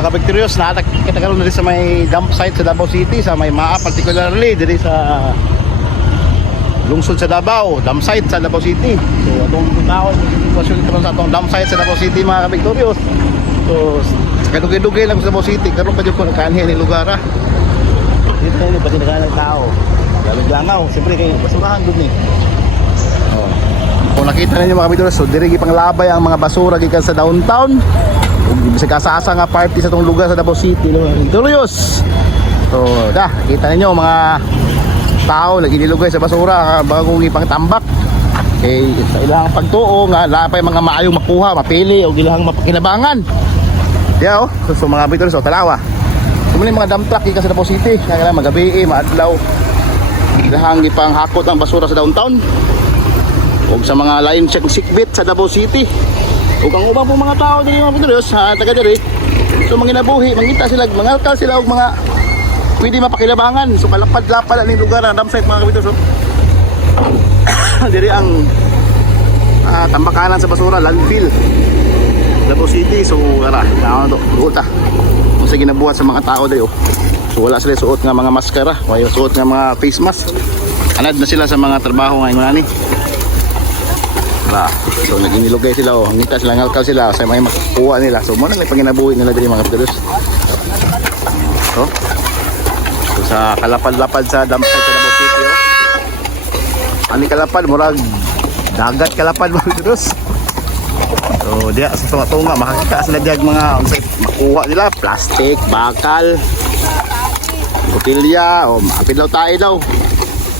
Kapag-curious na kita karon diri sa may dump site sa Davao City, sa may MAA, particularly diri sa lungsod sa Davao, dump site sa Davao City. So atong taon sitwasyon karon sa atong dump site sa Davao City, mga kapag-curious. So kadugay-dugay lang sa Davao City, karon pa jud ko nakaanhi ni lugar ha. Dito ni pati nagana tao. Langaw, siyempre kay basurahan gud ni. Oh. Kung nakita ninyo mga kapag-curious, so diri gipanglabay ang mga basura gikan sa downtown. Bisag asa-asa nga party sa itong lugar sa Davao City, Durios. So kita ninyo mga tao naginilugay sa basura bago ipang tambak. Eh sa ilang pagtuo nga lapay mga maayong makuha, mapili o ilang mapakinabangan. Yeah, so mga bitor so talawa. Sumuni mga dump truck sa Davao City, kaya magabi maadlaw. Ilang ipang hakot ang basura sa downtown. O sa mga line check sikbit sa Davao City. Ug ang ubang pong mga tao diri mga pidros sa taga diri, so manginabuhi, mangita sila, mangalkal sila og mga pwede mapakilabangan. So kalapad-lapad ni lugar ang dump site mga kapitros. So diri ang tambakanan sa basura, landfill Davao City. So ara, naano to, ruta. Kung sa ginabuhat sa mga tao diri oh. So wala sila suot nga mga maskara, wala suot nga mga face mask. Anad na sila sa mga trabaho ngayon ani. So naginilugay sila oh, ngita sila, ngalkal sila sa may makukuha nila. So mo nang panginabuhi nila diri mga kapitros. So sa kalapad-lapad sa dump site sa Davao City oh. Ani kalapad murag dagat kalapad mga kapitros. So diya sa tunga-tunga makakita sila diag mga makuha nila, plastic, bakal, botilya o apil tayo daw.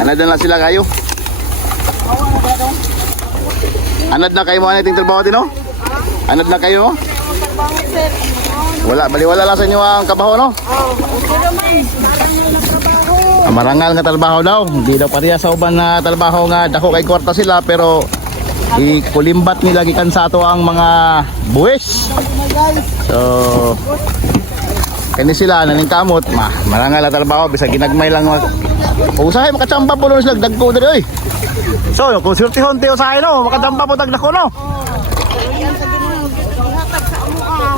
Anad na lang sila kayo. Anad na kayo mga nating trabaho din, no? Anad na kayo, no? Wala, baliwala lang sa inyo ang kabaho, no? Marangal nga trabaho daw. Hindi daw pariya sa uban na trabaho nga dako kay kwarta sila, pero ikulimbat nila gikan sa ato ang mga buwis. So kani sila naning kamot, marangal na trabaho bisa ginagmay lang usahay makachamba po sila dagko diri oy. So, kung surtihon tayo sa akin, no? Makadamba po tagdako, no?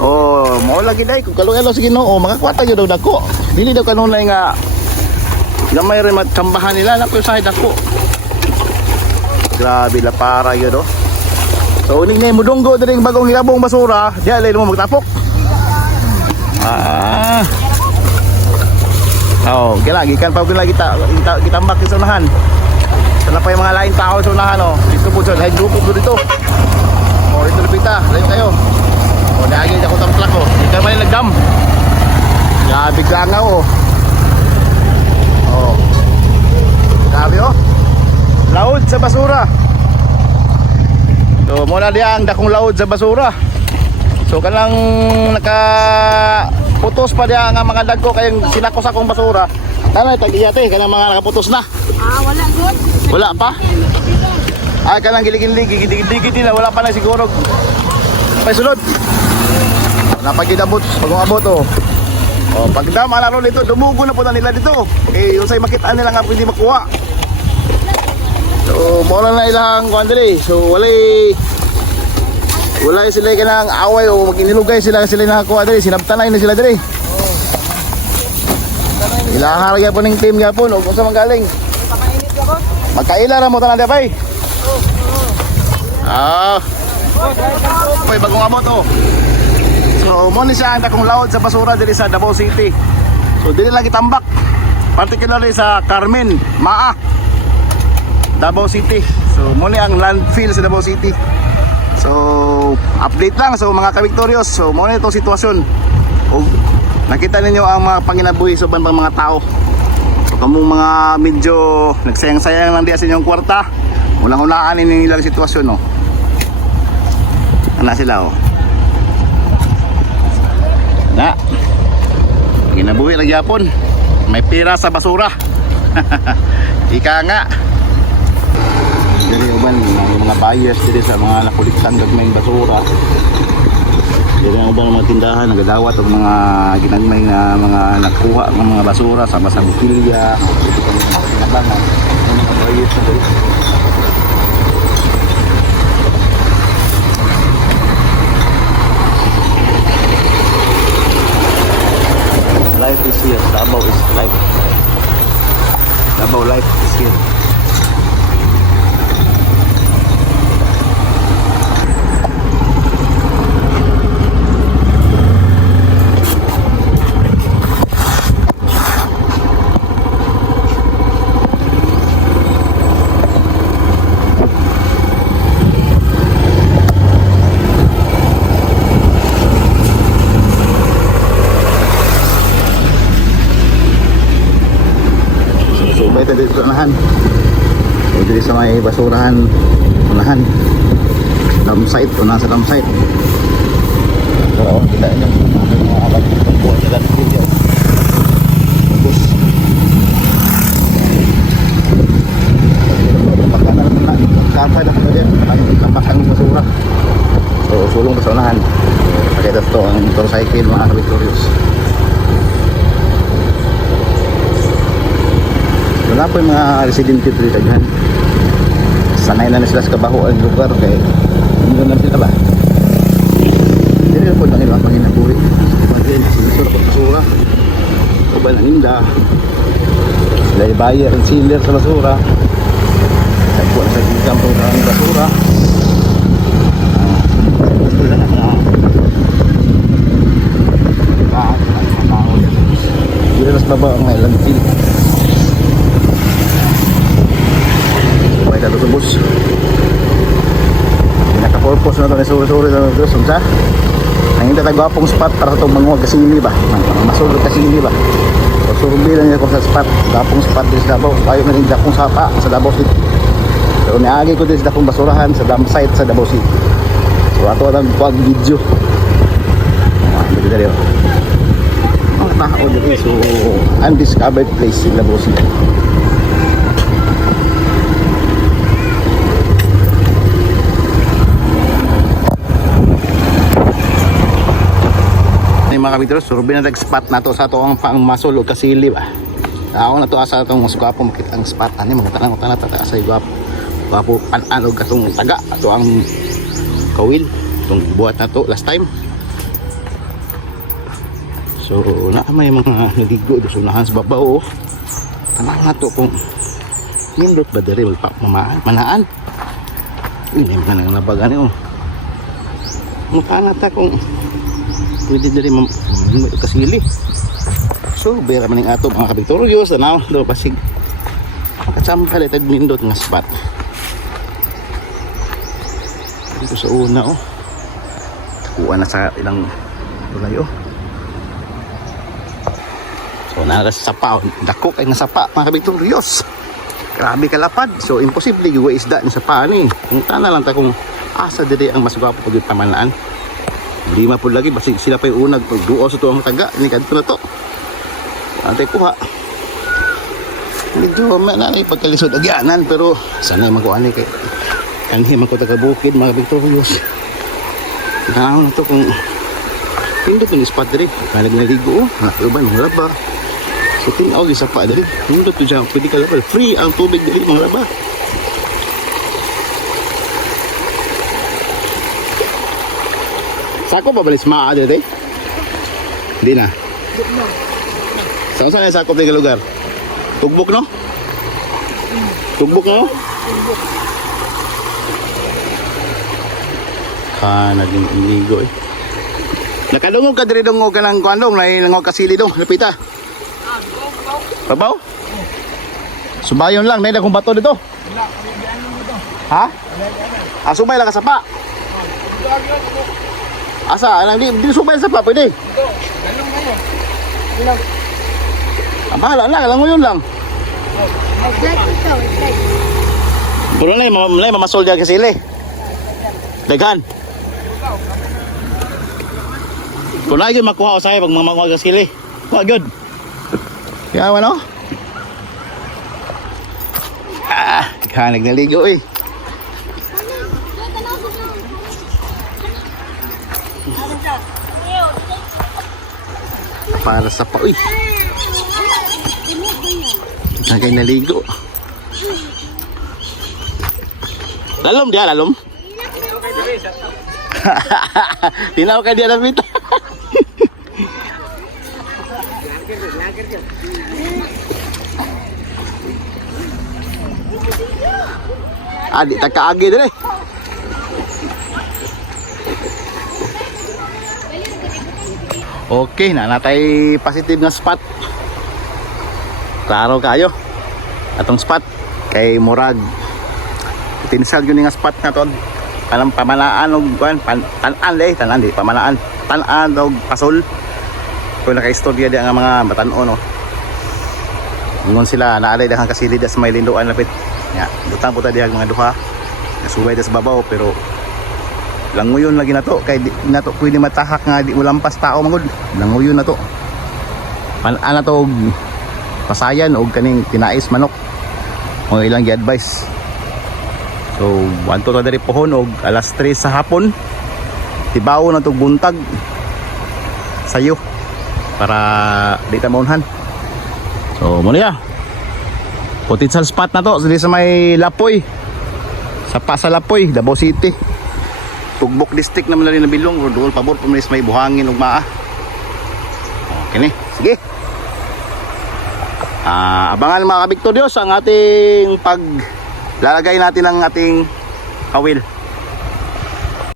Oh, mo lagi day kung kalungelo sige no, oh makakwata gyud daw dako. Dili daw kanunay nga gamay rin matsambahan nila na ko sa dako. Grabe la para gyud oh. So uning nay mudunggo diri bagong hilabong basura, di alay mo magtapok. Oh, lagi kan pa kita kitambak sa unahan. Sana pa yung mga lain tao sa unahan oh. Dito po dyan, lain grupo po dito. O dito lupita, lain kayo. O dahil ako tamplak oh. Dito naman yung nagdam. Grabe gangaw oh. Oh. Grabe oh. Laod sa basura. So muna diyan dakong laod sa basura. So kanang nakaputos pa diyan nga mga dagko kayong sinakos akong basura. Tanay tagiyate kanang mga nakaputos na. Wala good. Wala pa? Ay kanang giligin-ligi, gigit-gigit nila, wala pa na siguro. May sulod. Napagidabot, pag-umabot oh. Oh, pagdam alaro nito, dumugo na po na nila dito. Eh, yung say makitaan nila nga pwede makuha. So, mora na ilang kuan diri. So, wala sila kanang away o maginilugay sila nakakuha diri, sinabtanay na sila diri. Ilaharagya po ning team gapon o kung sa manggaling. Magkaila ra mo tanan dia bay. May bagong amot oh. So mo ni siya ang dakong laod sa basura diri sa Davao City. So dili lang itambak. Particularly sa Carmen, MAA, Davao City. So mo ni ang landfill sa Davao City. So update lang so mga ka-Victorious. So mo ni itong sitwasyon. O nakita ninyo ang mga panginabuhi sa mga tao. Kamong mga medyo nagsayang-sayang lang diya sa inyong kwarta, unang-unaan nilang sitwasyon no. Ana sila oh. Na. Ginabuhi lang yapon. May pira sa basura. Ika nga. Dili uban mga buyers diri sa mga nakuliktan gagmayng basura. Dili ang ubang mga tindahan nagadawat og mga ginagmay na mga nakuha ng mga basura sama sa botilya, mga buyers diri. is here. Davao is life. Davao life is here. Subay tayo dito sa unahan. O dito sa may basurahan unahan. Dump site, unahan sa dump site. Pero kita nyo mga abad ng buhay na dati dito. Tapos makanan na kapay na ito dyan. Ang basura. So sulong sa unahan. Pakita ito ang motorcycle mga Victorious. Wala po yung mga residente dito dyan. Sanay na sila sa kabaho ang lugar kaya hindi na sila ba? Hindi na po lang ilang panginabuhi. Sinasura po basura. O ba naninda? Sila i-buyer and sealer sa basura. Kaya po sa gigam po ang basura. Hindi na sa baba ang may landfill. Ito sa bus. Pinaka-purpose na ito na suri-suri na ito. Sumsa? Nangin tayo gwapong spot para sa itong mga kasili ba? Masulog kasili ba? So surumbi lang niya ko sa spot. Gwapong spot din sa Davao. Ayaw na rin dakong sapa sa Davao City. So niagi ko din sa dakong basurahan sa dump site sa Davao City. So ato lang po ang video. Dito dito. Ang tao dito. So undiscovered place in Davao City. Mga kabitros, survey na nag-spot na to sa to ang pangmasol o kasili ba. Ako na to asa itong mas gwapo makita ang spot. Ano mga tanang utang na tata sa gwapo. Gwapo panog katong taga. Ito ang kawil. Itong buhat na to last time. So na may mga naligo doon sa unahan sa babaw. Tanang na to kung nindot ba dere magpapamaan. Manaan. Hindi mga nangabagan yun. Mukha na ta kung pwede na rin kasili. So, bera maning ato mga Victorious. Ano, do pasig makasampal ito nindot nga spot. Dito sa una, oh. Kuha na sa ilang tulay, oh. So, nakasapa, oh. Dako kay nga sapa, mga Victorious. Grabe kalapad. So, imposible yung isda ng sapa ni. Kung tana lang ta kung asa diri ang mas gwapo pag pamanaan. Lima po lagi, basta sila pa yung unag pagduo sa tuwang taga. Ini kanto na to. Antay kuha. Medyo mananay pagkalisod agyanan, pero sanay magkuhan kay kanhi magkutagabukid mga Victorious. Naon na to kung hindi itong spot diri. Kalag naligo, nakauban, mga laba. So tinaw isa pa diri. Hindi to dyan, pwede ka laba. Free ang tubig diri mga laba. Sako ba balis maa dito eh? Hindi na. Saan saan yung sakop ng lugar? Tugbok no? Tugbok no? Naging inigo eh. Nakadungog ka diri dungog ka ng kuandong. Nangog kasili dong. Lapita. Babaw? Subayon lang. Naila kong bato dito. Ha? Sumay lang ka sapa. Asa, di sumay sa pa, pwede. Dalong kayo. Ilang. Bahala lang, alam mo yun lang. Mag-like ito, like. Pero na mamasol dyan kasi ili. Dagan. Kung na yun makuha ko sa'yo pag makuha kasi ili. Kuha good. Kaya ano? Kanig naligo eh. Para sa pa, uy. Nagay naligo. Lalom dia, lalom. Tinaw ka dia David. Di tagkaagi din eh. Okay, nanatay positive nga spot. Klaro kayo. Atong spot kay murag tinsal yun nga spot na to. Kanang pamanaan og tanan di pamanaan. Tanan og pasol. Kung naka-istorya di ang mga batan-o no. Ingon sila naalay daghang kasilid sa may linduan lapit. Ya, butang puta diha mga duha. Nasuway sa babaw pero languyon lagi na to kay di na to pwede matahak nga di ulampas tao mangod. Languyon na to. Panan na to og pasayan og kaning tinais manok. Mga ilang gi-advise. So, wanto na dari pohon og alas 3 sa hapon. Tibaw na to buntag sayo para di ta maunhan. So, muna ya. Potential spot na to sa may Lapoy. Sa Lapoy, Davao City. Tugbok district naman na rin na bilong. Doon pabor pumilis may buhangin ug maa. Okay ni. Sige. Abangan mga kabiktoryos ang ating paglalagay natin ng ating kawil.